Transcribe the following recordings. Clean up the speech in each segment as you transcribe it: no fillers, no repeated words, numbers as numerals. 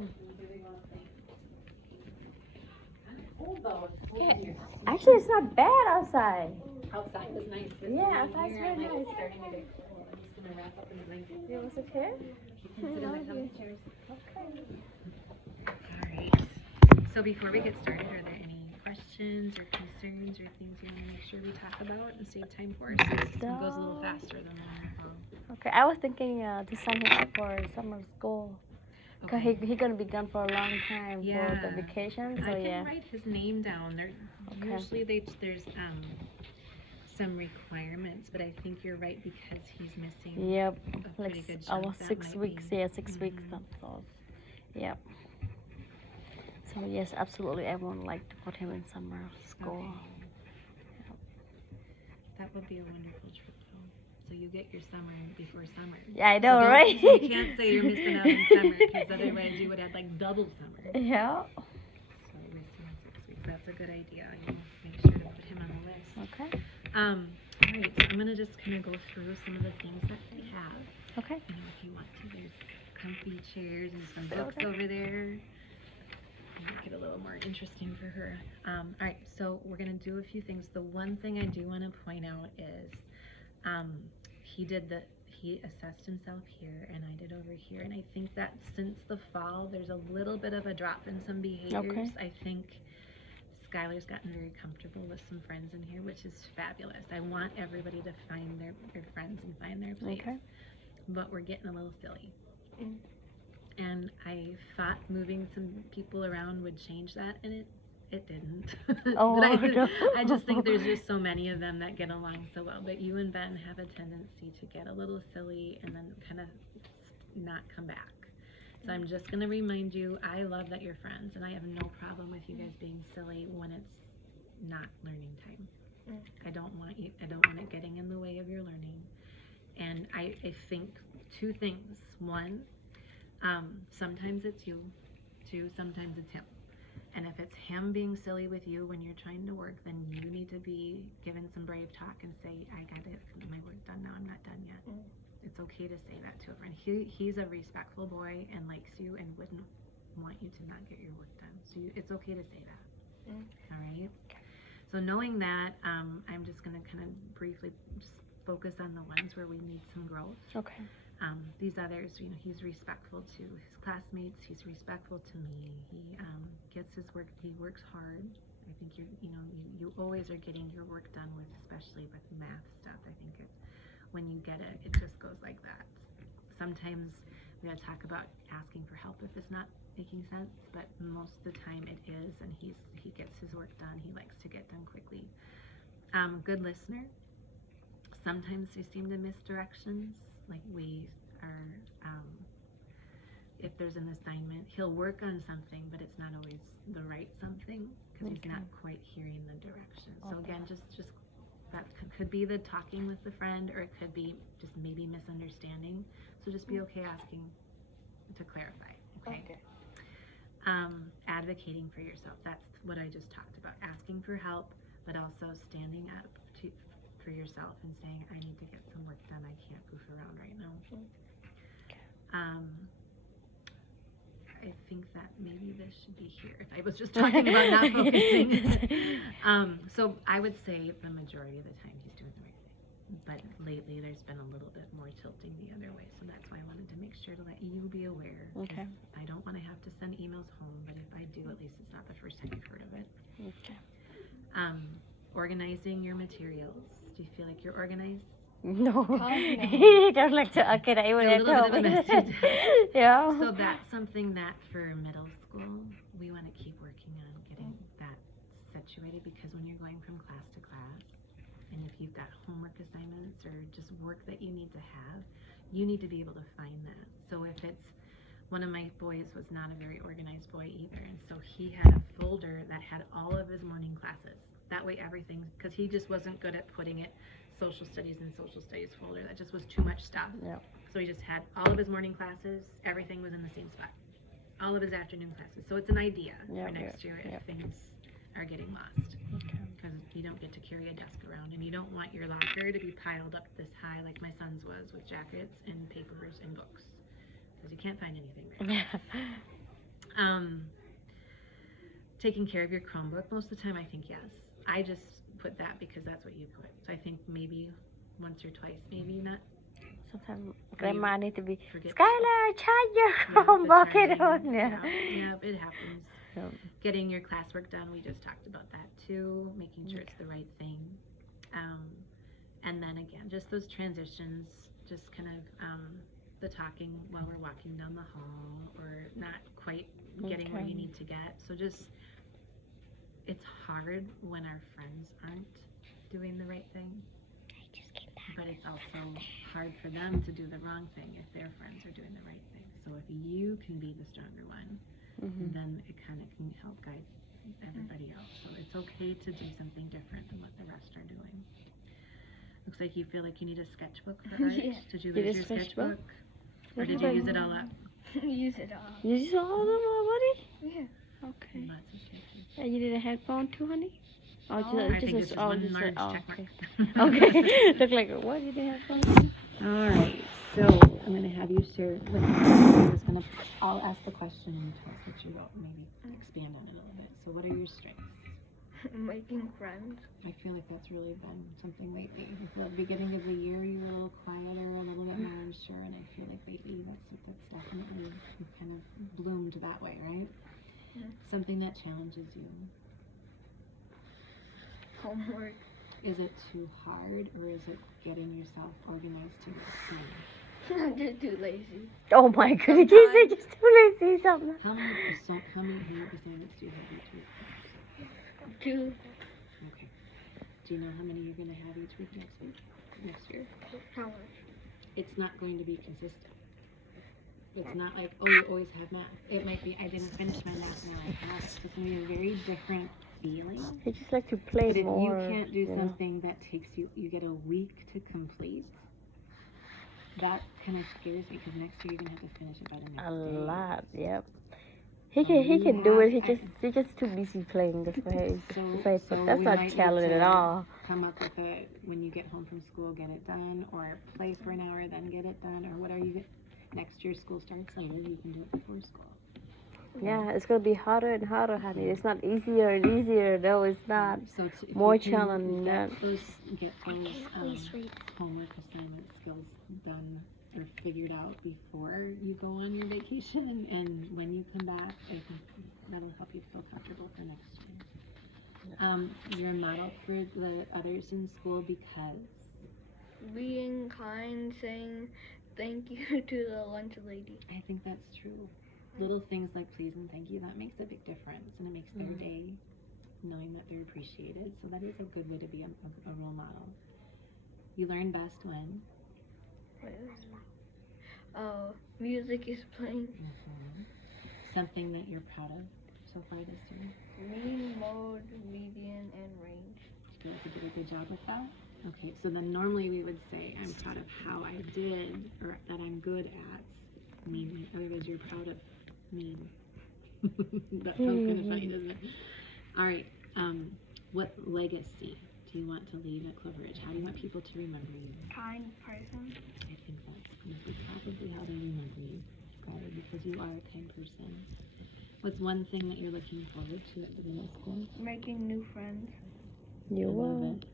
too. Cold though. It's cold Yeah. in here. Actually, it's not bad outside. Outside was nice. But Yeah, in outside's here, very I'm, like, nice. starting to get cold. I'm just gonna wrap up in the blanket. You want a chair? You can sit in my comfy chairs. Okay. Alright. So before we get started, are there any questions or concerns or things you want to make sure we talk about and save time for? So this one goes a little faster than the Okay, I was thinking to sign him up for summer school. Cause he gonna be gone for a long time for the vacation. So I can yeah. write his name down. There Okay. usually there's some requirements, but I think you're right because he's missing. Yep. a Like pretty good chunk. almost That 6 might weeks. be- Yeah, 6 weeks. So yep. So yes, absolutely. I would like to put him in summer school. Okay. That would be a wonderful trip, though. So you get your summer before summer. Yeah, I know, So right? So you can't say you're missing out on summer because otherwise you would have like double summer. Yeah. So missing 6 weeks. That's a good idea. I will make sure to put him on the list. Okay. All right. So I'm gonna just kind of go through some of the things that we have. Okay. You know, if you want to, there's comfy chairs and some books over there. Make it a little more interesting for her. All right, so we're gonna do a few things. The one thing I do want to point out is he assessed himself here and I did over here, and I think that since the fall there's a little bit of a drop in some behaviors. Okay. I think Skylar's gotten very comfortable with some friends in here, which is fabulous. I want everybody to find their friends and find their place. Okay. But we're getting a little silly. And I thought moving some people around would change that, and it didn't. Oh, no. I just think there's just so many of them that get along so well. But you and Ben have a tendency to get a little silly and then kind of not come back. So I'm just going to remind you, I love that you're friends, and I have no problem with you guys being silly when it's not learning time. I don't want it getting in the way of your learning. And I think two things. One, sometimes it's you. Two, sometimes it's him. And if it's him being silly with you when you're trying to work, then you need to be given some brave talk and say, I got it, my work done now, I'm not done yet. It's okay to say that to a friend. He's a respectful boy and likes you and wouldn't want you to not get your work done. So it's okay to say that. All right? So knowing that, I'm just going to kind of briefly just focus on the ones where we need some growth. Okay. These others, you know, he's respectful to his classmates. He's respectful to me. He gets his work. He works hard. I think you always are getting your work done with, especially with math stuff. I think when you get it, it just goes like that. Sometimes we gotta talk about asking for help if it's not making sense, but most of the time it is, and he gets his work done. He likes to get done quickly. Good listener. Sometimes we seem to miss directions. Like we are, if there's an assignment, he'll work on something, but it's not always the right something because he's not quite hearing the direction. So again, just that could be the talking with the friend, or it could be just maybe misunderstanding. So just be okay asking to clarify. Okay. Advocating for yourself. That's what I just talked about. Asking for help, but also standing up for yourself and saying, I need to get some work done. I can't goof around right now. I think that maybe this should be here. If I was just talking about not focusing. So I would say the majority of the time he's doing the right thing. But lately there's been a little bit more tilting the other way. So that's why I wanted to make sure to let you be aware. Okay. I don't want to have to send emails home, but if I do, at least it's not the first time you've heard of it. Okay. Organizing your materials. Do you feel like you're organized? No. He don't like to. Okay, I would A little bit of a message. Yeah. So that's something that for middle school we want to keep working on getting that situated, because when you're going from class to class, and if you've got homework assignments or just work that you need to have, you need to be able to find that. So if it's one of my boys was not a very organized boy either, and so he had a folder that had all of his morning classes. That way everything, because he just wasn't good at putting it social studies folder. That just was too much stuff. Yep. So he just had all of his morning classes, everything was in the same spot. All of his afternoon classes. So it's an idea for next year if things are getting lost. Because you don't get to carry a desk around, and you don't want your locker to be piled up this high like my son's was, with jackets and papers and books. Because you can't find anything there. Taking care of your Chromebook, most of the time I think yes. I just put that because that's what you put. So I think maybe once or twice, maybe not. Sometimes grandma need to be, Forget Skylar, charge your Yeah, the Chromebook charging. it on. Yeah. Yeah, it happens. So, Getting your classwork done, we just talked about that too, making sure it's the right thing. And then again, just those transitions, just kind of the talking while we're walking down the hall or not quite getting where you Okay. need to get. So just, it's hard when our friends aren't doing the right thing, but it's also hard for them to do the wrong thing if their friends are doing the right thing. So if you can be the stronger one, then it kind of can help guide everybody else. So it's okay to do something different than what the rest are doing. Looks like you feel like you need a sketchbook for art. Yeah. Did you Get lose a your sketchbook? sketchbook? Or did you use it all up? Use it all. You use all of them already? Yeah. Okay. Lots of sketches. And you need a headphone too, honey? Oh, No. I think it's just one just large oh, check okay. mark. Okay. Look like what? You didn't have fun? All right, so I'm going to have you share. I'm just going to, I'll ask the question and tell us what you wrote, maybe expand on it a little bit. So what are your strengths? Making friends. I feel like that's really been something lately. At the beginning of the year, you were a little quieter, a little bit more unsure, and I feel like lately that's definitely kind of bloomed that way, right? Yeah. Something that challenges you. Homework. Is it too hard, or is it getting yourself organized to get seen? I'm just too lazy. Oh my goodness, you just too lazy something. How many homework assignments do you have each week? 2. Okay. Do you know how many you're going to have each week next year? How much? It's not going to be consistent. It's not like, oh, you always have math. It might be, I didn't finish my math, now I have it. So it's going to be a very different feeling. I just like to play But if more. you can't do you know. something that takes you get a week to complete, that kind of scares me because next year you're going to have to finish it by the next A day. lot, yep. He So can you do it. have- He's just too busy playing. That's why So that's we not might need talent to at all. Come up with a, when you get home from school, get it done, or play for an hour, then get it done, or whatever you get. Next year school starts later, you can do it before school. Yeah, it's gonna be harder and harder, honey. It's not easier and easier. No, it's not. So if More you can challenging get than- those homework assignment skills done or figured out before you go on your vacation, and when you come back, I think that'll help you feel comfortable for next year. You're a model for the others in school because Being kind, saying thank you to the lunch lady. I think that's true. Little things like please and thank you, that makes a big difference, and it makes their day knowing that they're appreciated. So that is a good way to be a role model. You learn best when Oh, music is playing. something that you're proud of so far this year. Mean, mode, median, and range. You guys did a good job with that. Okay, so then normally we would say I'm proud of how I did, or that I'm good at. Mean, otherwise you're proud of me. That sounds kind of funny, doesn't it? All right. What legacy do you want to leave at Clover Ridge? How do you want people to remember you? Kind person. I think that's going to be probably how they remember you, Skylar, because you are a kind person. What's one thing that you're looking forward to at the middle school? Making new friends. You I love will. it.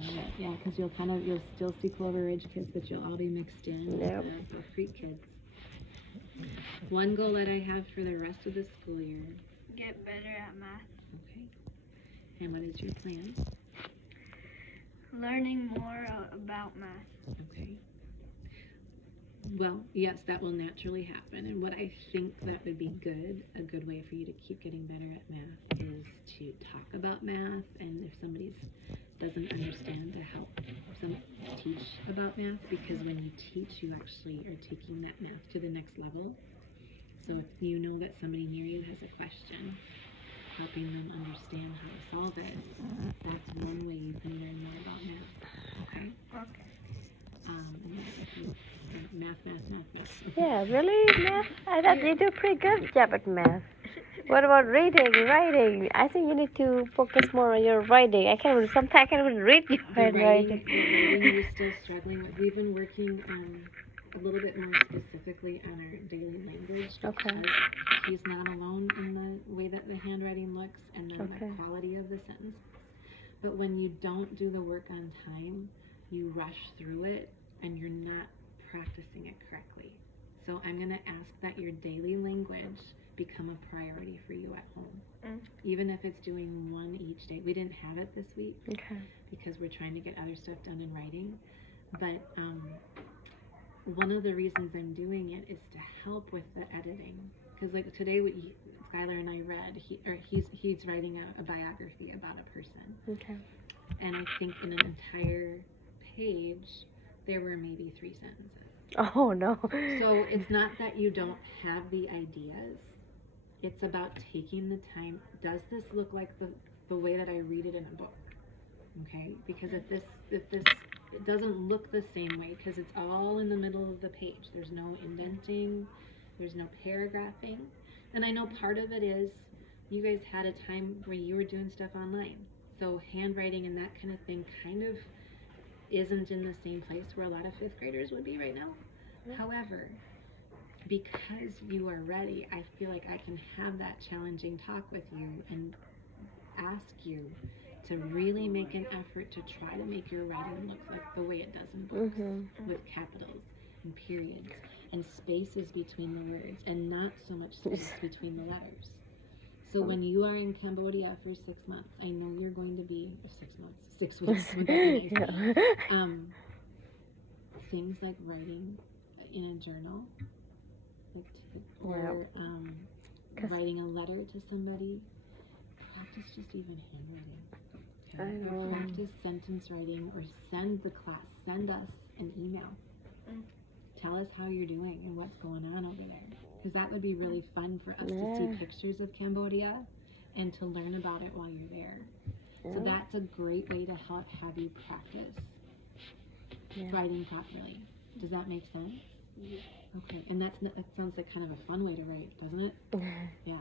I love it. Yeah, because you'll still see Clover Ridge kids, but you'll all be mixed in Yep. with the Buck Creek kids. One goal that I have for the rest of the school year. Get better at math. Okay. And what is your plan? Learning more about math. Okay. Well, yes, that will naturally happen. And what I think that would be a good way for you to keep getting better at math is to talk about math. And if somebody doesn't understand, to help some teach about math, because when you teach, you actually are taking that math to the next level. So if you know that somebody near you has a question, helping them understand how to solve it, that's one way you can learn more about math. Okay? Okay. Math. Okay. Yeah, really, math? I thought you do a pretty good job at math. What about reading, writing? I think you need to focus more on your writing. Sometimes I can't even read your The handwriting. writing you're still struggling with. We've been working a little bit more specifically on our daily language, Okay. because he's not alone in the way that the handwriting looks and then Okay. the quality of the sentence. But when you don't do the work on time, you rush through it and you're not practicing it correctly. So I'm going to ask that your daily language become a priority for you at home. Even if it's doing one each day. We didn't have it this week Okay. because we're trying to get other stuff done in writing. But one of the reasons I'm doing it is to help with the editing. Because like today, Skylar and I read, he's writing a biography about a person. Okay. And I think in an entire page, there were maybe 3 sentences. Oh no. So it's not that you don't have the ideas. It's about taking the time. Does this look like the way that I read it in a book? Okay? Because if this it doesn't look the same way because it's all in the middle of the page. There's no indenting, there's no paragraphing. And I know part of it is you guys had a time where you were doing stuff online. So handwriting and that kind of thing kind of isn't in the same place where a lot of 5th graders would be right now. Yeah. However, because you are ready, I feel like I can have that challenging talk with you and ask you to really make an effort to try to make your writing look like the way it does in books, with capitals and periods and spaces between the words and not so much space between the letters. So when you are in Cambodia for 6 months, I know you're going to be 6 months, 6 weeks. Would that be nice? Yeah. Things like writing in a journal, or writing a letter to somebody. Practice just even handwriting. Okay? I know. Or practice sentence writing, or send us an email. Tell us how you're doing and what's going on over there. Because that would be really fun for us to see pictures of Cambodia and to learn about it while you're there. So that's a great way to have you practice writing properly. Does that make sense? Yeah. Okay, and that sounds like kind of a fun way to write, doesn't it? Yeah.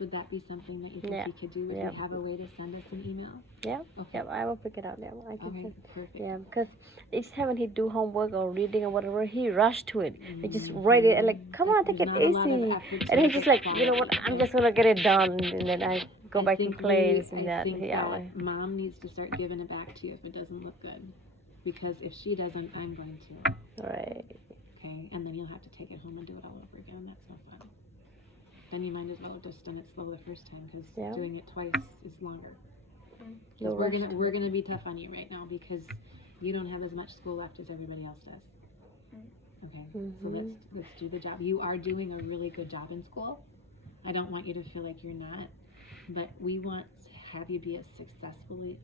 Would that be something that you think you could do? Would you have a way to send us an email? Yeah. Okay. Yep, I will pick it up. Yeah, I can Okay, send. perfect. Yeah, because each time when he do homework or reading or whatever, he rushed to it. He just write it and like, come on, take it easy. And he just like, you know what, I'm just gonna get it done, and then I go back to play this and that. I think Yeah. that Mom needs to start giving it back to you if it doesn't look good. Because if she doesn't, I'm going to. Right. Okay, and then you'll have to take it home and do it all over again, and that's no fun. Then you might as well have just done it slow the first time, because doing it twice is longer. No We're rush gonna we're gonna be tough on you right now because you don't have as much school left as everybody else does. Okay, so let's do the job. You are doing a really good job in school. I don't want you to feel like you're not, but we want to have you be as successful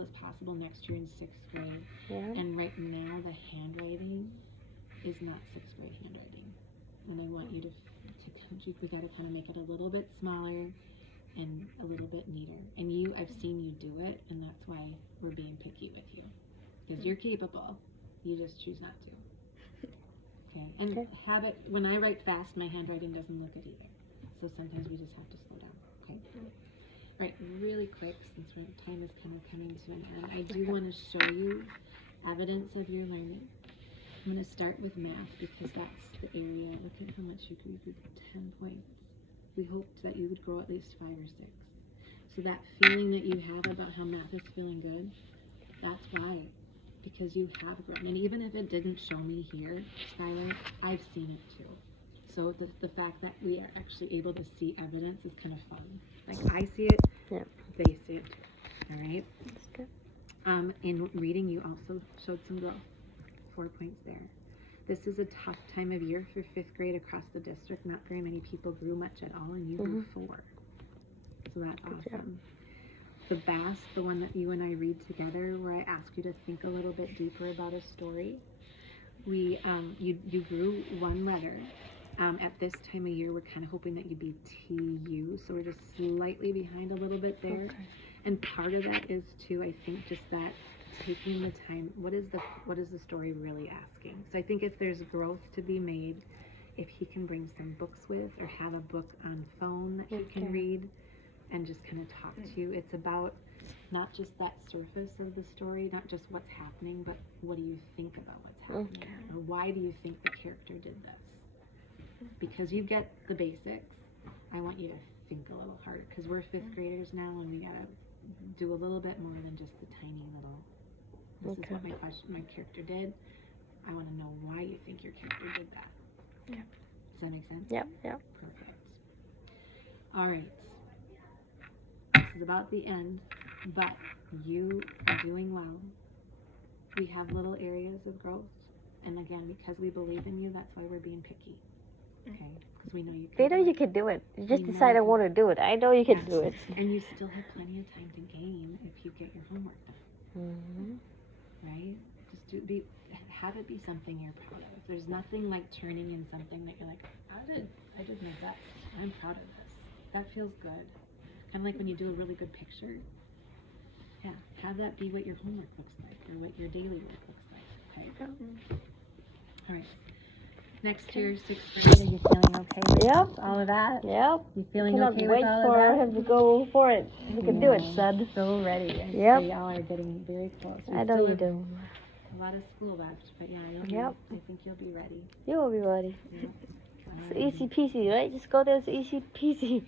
as possible next year in 6th grade. Yeah. And right now the handwriting is not 6th grade handwriting, and I want you to we got to kind of make it a little bit smaller and a little bit neater. And I've seen you do it, and that's why we're being picky with you, because you're capable. You just choose not to. Okay. And habit. When I write fast, my handwriting doesn't look good either. So sometimes we just have to slow down. Okay. All right. Really quick, since our time is kind of coming to an end, I do want to show you evidence of your learning. I'm going to start with math because that's the area. Look at how much you could 10 points. We hoped that you would grow at least 5 or 6. So that feeling that you have about how math is feeling good, that's why. Because you have grown. And even if it didn't show me here, Skylar, I've seen it too. So the fact that we are actually able to see evidence is kind of fun. Like I see it, they see it. All right? That's good. In reading, you also showed some growth. 4 points there. This is a tough time of year for 5th grade across the district. Not very many people grew much at all, and you grew 4. So that's awesome. The BAS, the one that you and I read together, where I ask you to think a little bit deeper about a story. You grew 1 letter. At this time of year, we're kind of hoping that you'd be TU, so we're just slightly behind a little bit there. Okay. And part of that is too, I think, just that taking the time. What is the story really asking? So I think if there's growth to be made, if he can bring some books with or have a book on phone that he can read, and just kind of talk to you. It's about not just that surface of the story, not just what's happening, but what do you think about what's happening? Okay. Or why do you think the character did this? Because you get the basics, I want you to think a little harder, because we're fifth graders now and we gotta do a little bit more than just the tiny little, this is what my character did. I want to know why you think your character did that. Yeah. Does that make sense? Yep, yep. Perfect. All right. This is about the end, but you are doing well. We have little areas of growth, and again, because we believe in you, that's why we're being picky. Okay? Because we know you They can. know do you can do it. You just We know decide I you want to do it. I know you can Yes. do it. And you still have plenty of time to gain if you get your homework done, Mm-hmm. right? Just have it be something you're proud of. There's nothing like turning in something that you're like, I did my best. I'm proud of this. That feels good. Kind of like when you do a really good picture. Yeah, have that be what your homework looks like or what your daily work looks like. Okay. All right. Next year, 6th grade, are you feeling okay with Yep. all of that? Yep. You feeling Cannot okay wait with all for of that? him to go for it. You can do it, Yeah. son. So ready. Yep. Y'all are getting very close. We I know still you have do. a lot of school left, but yeah, Yep. I think you'll be ready. You will be ready. Yeah. It's easy peasy, right? Just go there. It's easy peasy.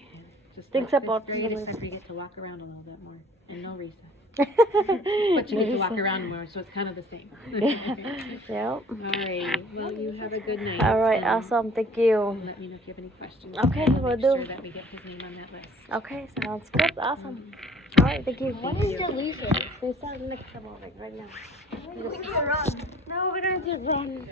Just Thinks like about 5th grade, something. except for you get to walk around a little bit more and no recess. But But you get to walk around more, so it's kind of the same. Yep. All right. Well, you have a good night. All right. Awesome. Thank you. Let me know if you have any questions. Okay, We'll will make do. sure that we get his name on that list. Okay. Sounds good. Awesome. All right. Thank you. When is the recess? We start next time, right now. We can run. No, we don't just run.